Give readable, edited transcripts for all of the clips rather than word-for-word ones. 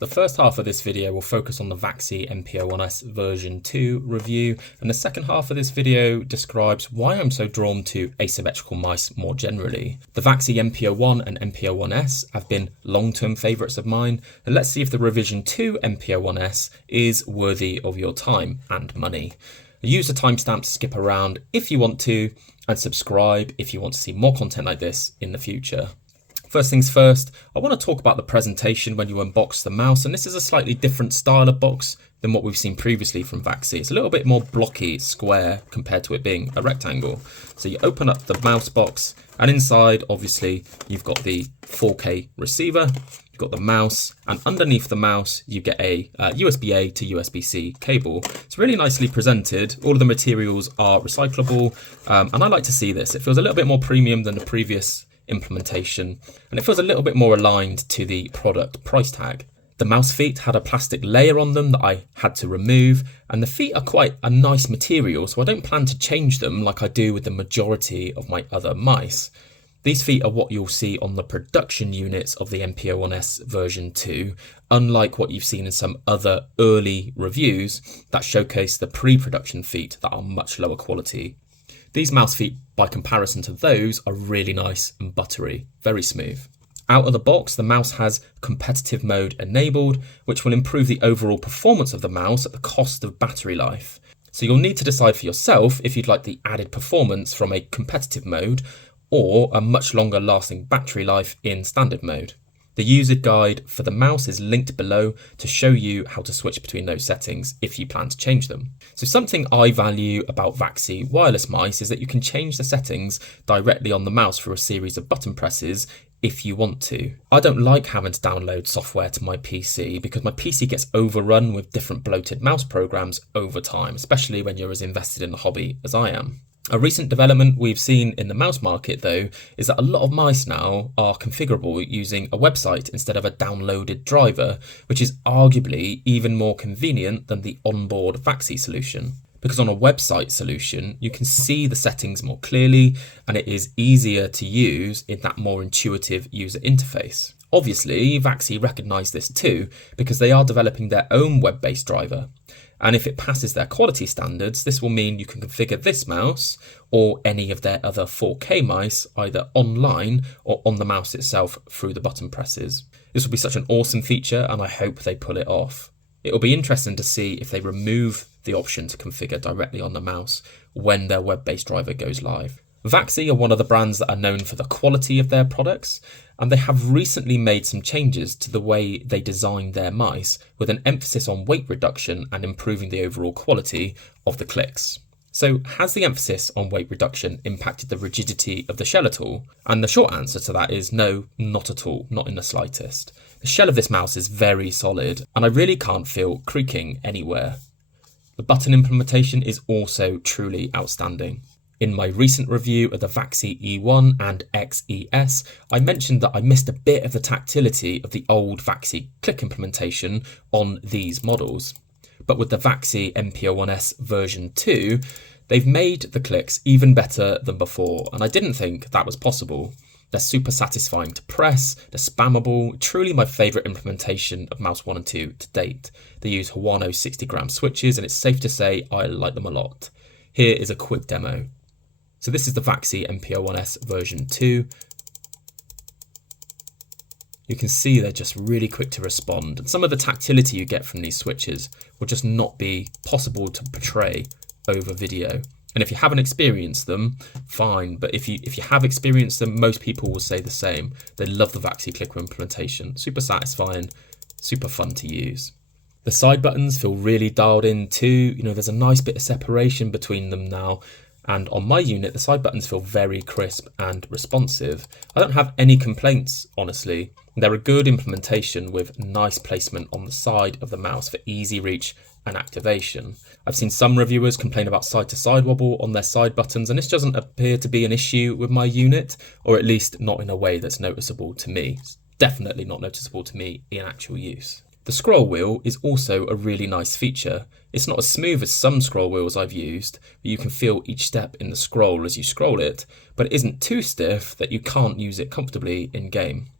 The first half of this video will focus on the Vaxee NP01s version 2 review, and the second half of this video describes why I'm so drawn to asymmetrical mice more generally. The Vaxee NP01 and NP01s have been long-term favourites of mine, and let's see if the revision 2 NP01s is worthy of your time and money. Use the timestamp to skip around if you want to, and subscribe if you want to see more content like this in the future. First things first, I want to talk about the presentation when you unbox the mouse, and this is a slightly different style of box than what we've seen previously from Vaxee. It's a little bit more blocky, square, compared to it being a rectangle. So you open up the mouse box, and inside, obviously, you've got the 4K receiver, you've got the mouse, and underneath the mouse, you get a USB-A to USB-C cable. It's really nicely presented. All of the materials are recyclable, and I like to see this. It feels a little bit more premium than the previous implementation, and it feels a little bit more aligned to the product price tag. The mouse feet had a plastic layer on them that I had to remove, and the feet are quite a nice material, so I don't plan to change them like I do with the majority of my other mice. These feet are what you'll see on the production units of the NP01s version 2, unlike what you've seen in some other early reviews that showcase the pre-production feet that are much lower quality. These mouse feet, by comparison to those, are really nice and buttery, very smooth. Out of the box, the mouse has competitive mode enabled, which will improve the overall performance of the mouse at the cost of battery life. So you'll need to decide for yourself if you'd like the added performance from a competitive mode or a much longer lasting battery life in standard mode. The user guide for the mouse is linked below to show you how to switch between those settings if you plan to change them. So something I value about Vaxee wireless mice is that you can change the settings directly on the mouse through a series of button presses if you want to. I don't like having to download software to my PC because my PC gets overrun with different bloated mouse programs over time, especially when you're as invested in the hobby as I am. A recent development we've seen in the mouse market, though, is that a lot of mice now are configurable using a website instead of a downloaded driver, which is arguably even more convenient than the onboard Vaxee solution. Because on a website solution, you can see the settings more clearly, and it is easier to use in that more intuitive user interface. Obviously, Vaxee recognise this too, because they are developing their own web-based driver. And if it passes their quality standards, this will mean you can configure this mouse or any of their other 4K mice either online or on the mouse itself through the button presses. This will be such an awesome feature, and I hope they pull it off. It will be interesting to see if they remove the option to configure directly on the mouse when their web-based driver goes live. Vaxee are one of the brands that are known for the quality of their products, and they have recently made some changes to the way they design their mice, with an emphasis on weight reduction and improving the overall quality of the clicks. So has the emphasis on weight reduction impacted the rigidity of the shell at all? And the short answer to that is no, not at all, not in the slightest. The shell of this mouse is very solid, and I really can't feel creaking anywhere. The button implementation is also truly outstanding. In my recent review of the Vaxee E1 and XES, I mentioned that I missed a bit of the tactility of the old Vaxee click implementation on these models. But with the Vaxee NP01s version 2, they've made the clicks even better than before, and I didn't think that was possible. They're super satisfying to press, they're spammable, truly my favourite implementation of Mouse 1 and 2 to date. They use Huano 60-gram switches, and it's safe to say I like them a lot. Here is a quick demo. So this is the Vaxee NP01s version 2. You can see they're just really quick to respond, and some of the tactility you get from these switches will just not be possible to portray over video. And if you haven't experienced them, fine, but if you have experienced them, most people will say the same. They love the Vaxee clicker implementation, super satisfying, super fun to use. The side buttons feel really dialed in too. There's a nice bit of separation between them now. And on my unit, the side buttons feel very crisp and responsive. I don't have any complaints, honestly. They're a good implementation with nice placement on the side of the mouse for easy reach and activation. I've seen some reviewers complain about side-to-side wobble on their side buttons, and this doesn't appear to be an issue with my unit, or at least not in a way that's noticeable to me. It's definitely not noticeable to me in actual use. The scroll wheel is also a really nice feature. It's not as smooth as some scroll wheels I've used, but you can feel each step in the scroll as you scroll it, but it isn't too stiff that you can't use it comfortably in game.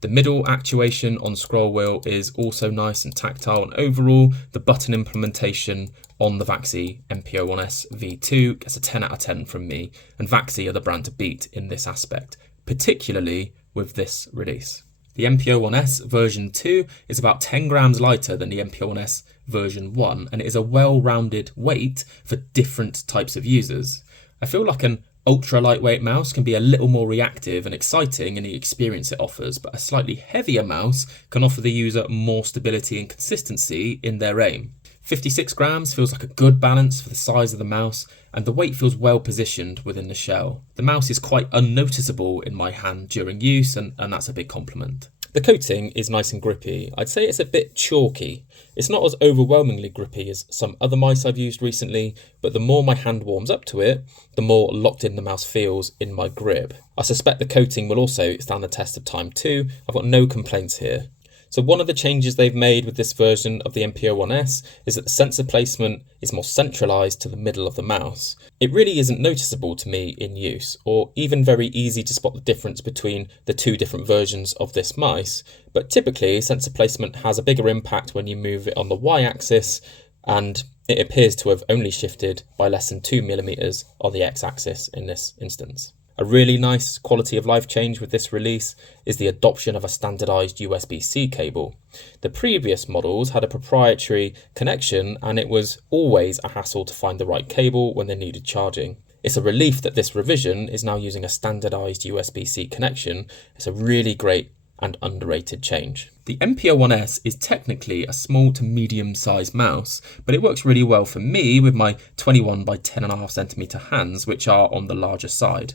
The middle actuation on scroll wheel is also nice and tactile, and overall the button implementation on the Vaxee NP01s V2 gets a 10 out of 10 from me, and Vaxee are the brand to beat in this aspect, particularly with this release. The NP01s version 2 is about 10 grams lighter than the NP01s version 1, and it is a well-rounded weight for different types of users. I feel like an ultra lightweight mouse can be a little more reactive and exciting in the experience it offers, but a slightly heavier mouse can offer the user more stability and consistency in their aim. 56 grams feels like a good balance for the size of the mouse, and the weight feels well positioned within the shell. The mouse is quite unnoticeable in my hand during use, and that's a big compliment. The coating is nice and grippy. I'd say it's a bit chalky. It's not as overwhelmingly grippy as some other mice I've used recently, but the more my hand warms up to it, the more locked in the mouse feels in my grip. I suspect the coating will also stand the test of time too. I've got no complaints here. So one of the changes they've made with this version of the NP01s is that the sensor placement is more centralised to the middle of the mouse. It really isn't noticeable to me in use, or even very easy to spot the difference between the two different versions of this mice, but typically sensor placement has a bigger impact when you move it on the y-axis, and it appears to have only shifted by less than 2mm on the x-axis in this instance. A really nice quality of life change with this release is the adoption of a standardised USB-C cable. The previous models had a proprietary connection, and it was always a hassle to find the right cable when they needed charging. It's a relief that this revision is now using a standardised USB-C connection. It's a really great and underrated change. The NP01s is technically a small to medium sized mouse, but it works really well for me with my 21 by 10.5cm hands, which are on the larger side.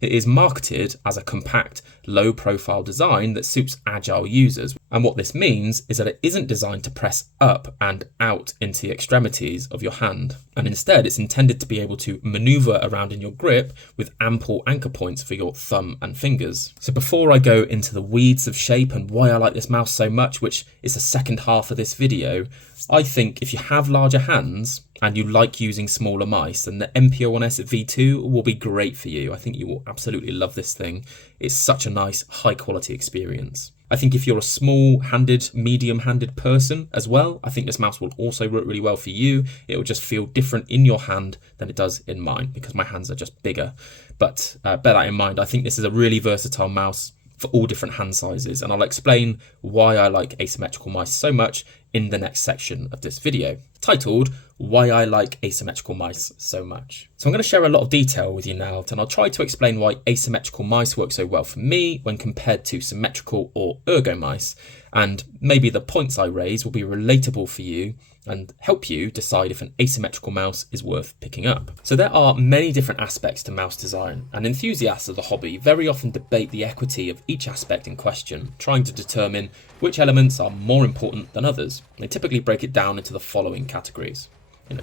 It is marketed as a compact, low-profile design that suits agile users, and what this means is that it isn't designed to press up and out into the extremities of your hand, and instead it's intended to be able to manoeuvre around in your grip with ample anchor points for your thumb and fingers. So before I go into the weeds of shape and why I like this mouse so much, which is the second half of this video, I think if you have larger hands and you like using smaller mice, then the NP01s V2 will be great for you. I think you will absolutely love this thing. It's such a nice, high quality experience. I think if you're a small-handed, medium-handed person as well, I think this mouse will also work really well for you. It will just feel different in your hand than it does in mine, because my hands are just bigger. But bear that in mind, I think this is a really versatile mouse for all different hand sizes, and I'll explain why I like asymmetrical mice so much in the next section of this video, titled Why I Like Asymmetrical Mice So Much. So I'm going to share a lot of detail with you now, and I'll try to explain why asymmetrical mice work so well for me when compared to symmetrical or ergo mice, and maybe the points I raise will be relatable for you and help you decide if an asymmetrical mouse is worth picking up. So there are many different aspects to mouse design, and enthusiasts of the hobby very often debate the equity of each aspect in question, trying to determine which elements are more important than others. They typically break it down into the following categories: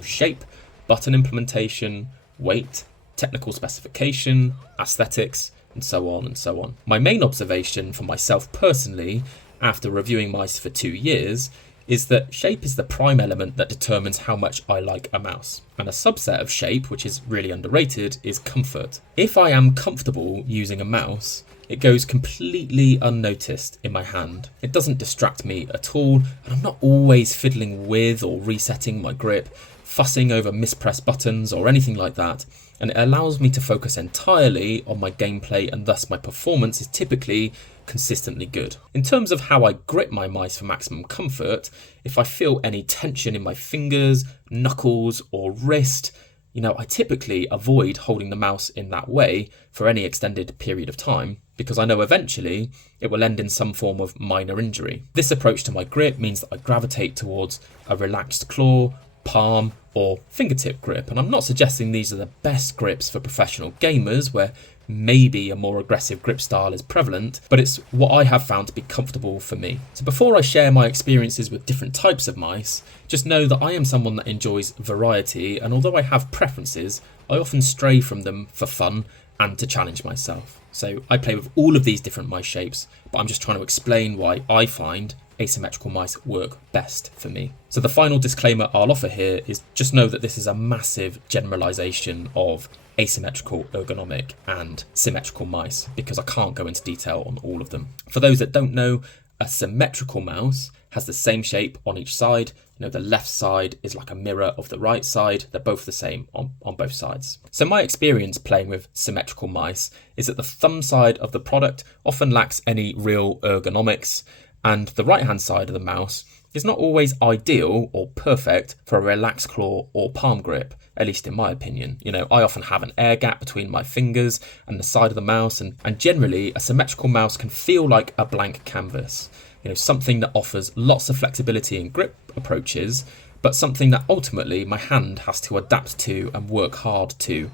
shape, button implementation, weight, technical specification, aesthetics, and so on and so on. My main observation for myself personally, after reviewing mice for 2 years, is that shape is the prime element that determines how much I like a mouse. And a subset of shape, which is really underrated, is comfort. If I am comfortable using a mouse, it goes completely unnoticed in my hand. It doesn't distract me at all, and I'm not always fiddling with or resetting my grip, fussing over mispressed buttons or anything like that, and it allows me to focus entirely on my gameplay, and thus my performance is typically consistently good. In terms of how I grip my mice for maximum comfort, if I feel any tension in my fingers, knuckles or wrist, I typically avoid holding the mouse in that way for any extended period of time, because I know eventually it will end in some form of minor injury. This approach to my grip means that I gravitate towards a relaxed claw, palm or fingertip grip, and I'm not suggesting these are the best grips for professional gamers where maybe a more aggressive grip style is prevalent, but it's what I have found to be comfortable for me. So before I share my experiences with different types of mice, just know that I am someone that enjoys variety, and although I have preferences, I often stray from them for fun and to challenge myself. So I play with all of these different mice shapes, but I'm just trying to explain why I find asymmetrical mice work best for me. So the final disclaimer I'll offer here is just know that this is a massive generalization of asymmetrical, ergonomic, and symmetrical mice, because I can't go into detail on all of them. For those that don't know, a symmetrical mouse has the same shape on each side. The left side is like a mirror of the right side. They're both the same on both sides. So my experience playing with symmetrical mice is that the thumb side of the product often lacks any real ergonomics, and the right-hand side of the mouse is not always ideal or perfect for a relaxed claw or palm grip, at least in my opinion. I often have an air gap between my fingers and the side of the mouse, and generally a symmetrical mouse can feel like a blank canvas. Something that offers lots of flexibility in grip approaches, but something that ultimately my hand has to adapt to and work hard to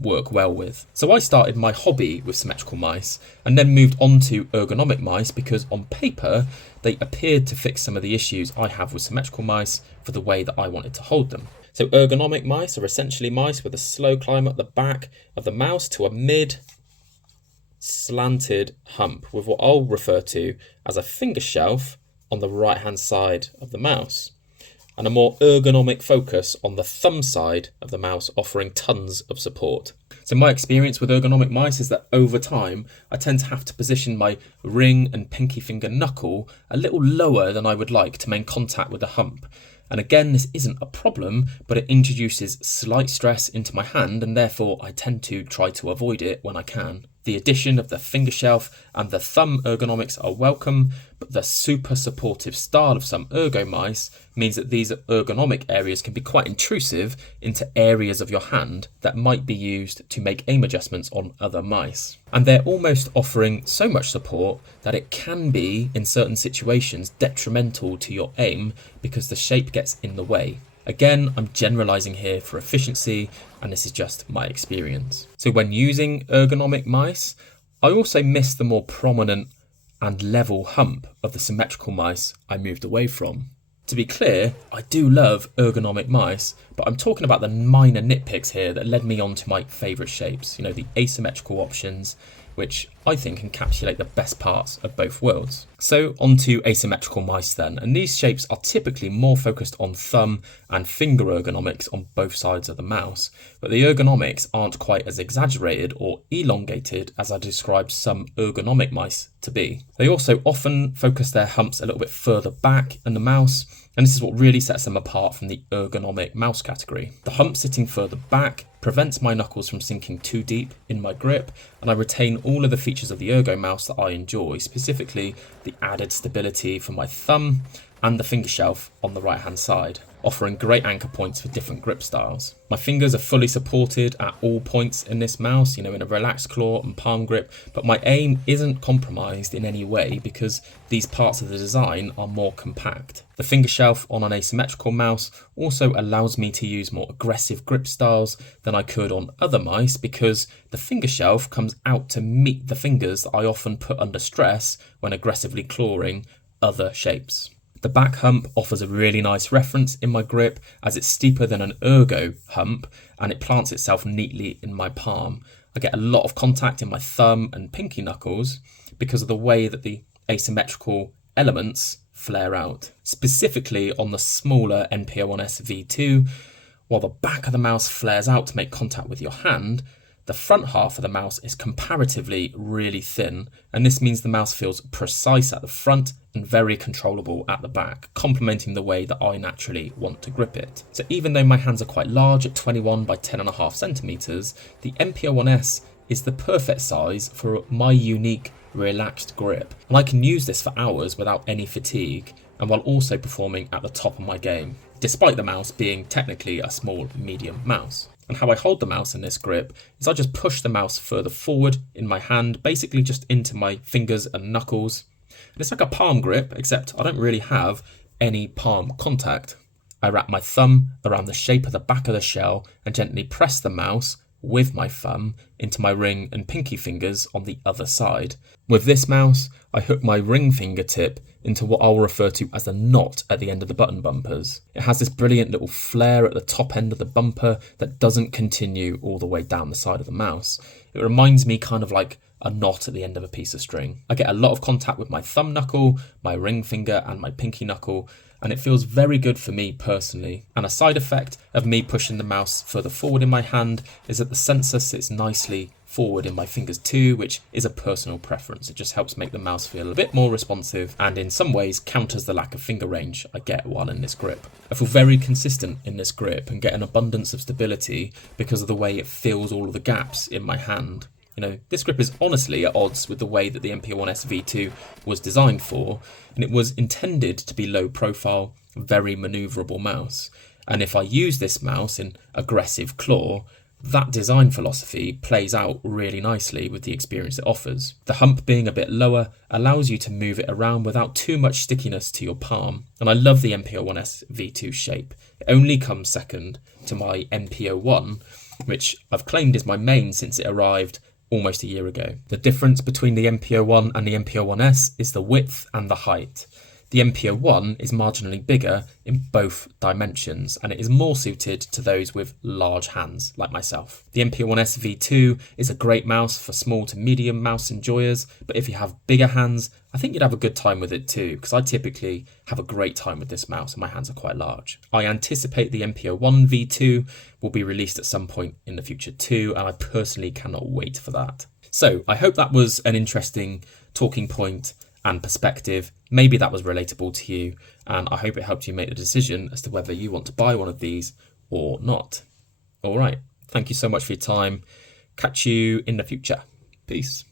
work well with. So I started my hobby with symmetrical mice and then moved on to ergonomic mice because on paper they appeared to fix some of the issues I have with symmetrical mice for the way that I wanted to hold them. So ergonomic mice are essentially mice with a slow climb up the back of the mouse to a mid slanted hump with what I'll refer to as a finger shelf on the right hand side of the mouse, and a more ergonomic focus on the thumb side of the mouse, offering tons of support. So my experience with ergonomic mice is that over time I tend to have to position my ring and pinky finger knuckle a little lower than I would like to make contact with the hump. And again, this isn't a problem, but it introduces slight stress into my hand, and therefore I tend to try to avoid it when I can. The addition of the finger shelf and the thumb ergonomics are welcome, but the super supportive style of some ergo mice means that these ergonomic areas can be quite intrusive into areas of your hand that might be used to make aim adjustments on other mice. And they're almost offering so much support that it can be, in certain situations, detrimental to your aim because the shape gets in the way. Again, I'm generalizing here for efficiency, and this is just my experience. So when using ergonomic mice, I also miss the more prominent and level hump of the symmetrical mice I moved away from. To be clear, I do love ergonomic mice, but I'm talking about the minor nitpicks here that led me on to my favourite shapes, the asymmetrical options, which I think encapsulate the best parts of both worlds. So onto asymmetrical mice then, and these shapes are typically more focused on thumb and finger ergonomics on both sides of the mouse, but the ergonomics aren't quite as exaggerated or elongated as I described some ergonomic mice to be. They also often focus their humps a little bit further back in the mouse, and this is what really sets them apart from the ergonomic mouse category. The hump sitting further back prevents my knuckles from sinking too deep in my grip, and I retain all of the features of the ergo mouse that I enjoy, specifically the added stability for my thumb and the finger shelf on the right hand side, offering great anchor points for different grip styles. My fingers are fully supported at all points in this mouse, in a relaxed claw and palm grip, but my aim isn't compromised in any way because these parts of the design are more compact. The finger shelf on an asymmetrical mouse also allows me to use more aggressive grip styles than I could on other mice because the finger shelf comes out to meet the fingers that I often put under stress when aggressively clawing other shapes. The back hump offers a really nice reference in my grip as it's steeper than an ergo hump and it plants itself neatly in my palm. I get a lot of contact in my thumb and pinky knuckles because of the way that the asymmetrical elements flare out. Specifically on the smaller NP01s V2, while the back of the mouse flares out to make contact with your hand, the front half of the mouse is comparatively really thin, and this means the mouse feels precise at the front and very controllable at the back, complementing the way that I naturally want to grip it. So even though my hands are quite large at 21 by 10.5 centimeters, the NP01s is the perfect size for my unique relaxed grip, and I can use this for hours without any fatigue and while also performing at the top of my game, despite the mouse being technically a small medium mouse. And how I hold the mouse in this grip is I just push the mouse further forward in my hand, basically just into my fingers and knuckles. And it's like a palm grip, except I don't really have any palm contact. I wrap my thumb around the shape of the back of the shell and gently press the mouse with my thumb into my ring and pinky fingers on the other side. With this mouse, I hook my ring fingertip into what I'll refer to as the knot at the end of the button bumpers. It has this brilliant little flare at the top end of the bumper that doesn't continue all the way down the side of the mouse. It reminds me kind of like a knot at the end of a piece of string. I get a lot of contact with my thumb knuckle, my ring finger and my pinky knuckle, and it feels very good for me personally. And a side effect of me pushing the mouse further forward in my hand is that the sensor sits nicely forward in my fingers too, which is a personal preference. It just helps make the mouse feel a bit more responsive and in some ways counters the lack of finger range I get while in this grip. I feel very consistent in this grip and get an abundance of stability because of the way it fills all of the gaps in my hand. You know, this grip is honestly at odds with the way that the NP01s V2 was designed for, and it was intended to be low profile, very manoeuvrable mouse. And if I use this mouse in aggressive claw, that design philosophy plays out really nicely with the experience it offers. The hump being a bit lower allows you to move it around without too much stickiness to your palm. And I love the NP01s V2 shape. It only comes second to my NP01, which I've claimed is my main since it arrived almost a year ago. The difference between the NP01 and the NP01s is the width and the height. The NP01 is marginally bigger in both dimensions, and it is more suited to those with large hands like myself. The NP01s V2 is a great mouse for small to medium mouse enjoyers, but if you have bigger hands, I think you'd have a good time with it too, because I typically have a great time with this mouse and my hands are quite large. I anticipate the NP01 V2 will be released at some point in the future too, and I personally cannot wait for that. So I hope that was an interesting talking point and perspective. Maybe that was relatable to you, and I hope it helped you make the decision as to whether you want to buy one of these or not. All right, thank you so much for your time. Catch you in the future. Peace.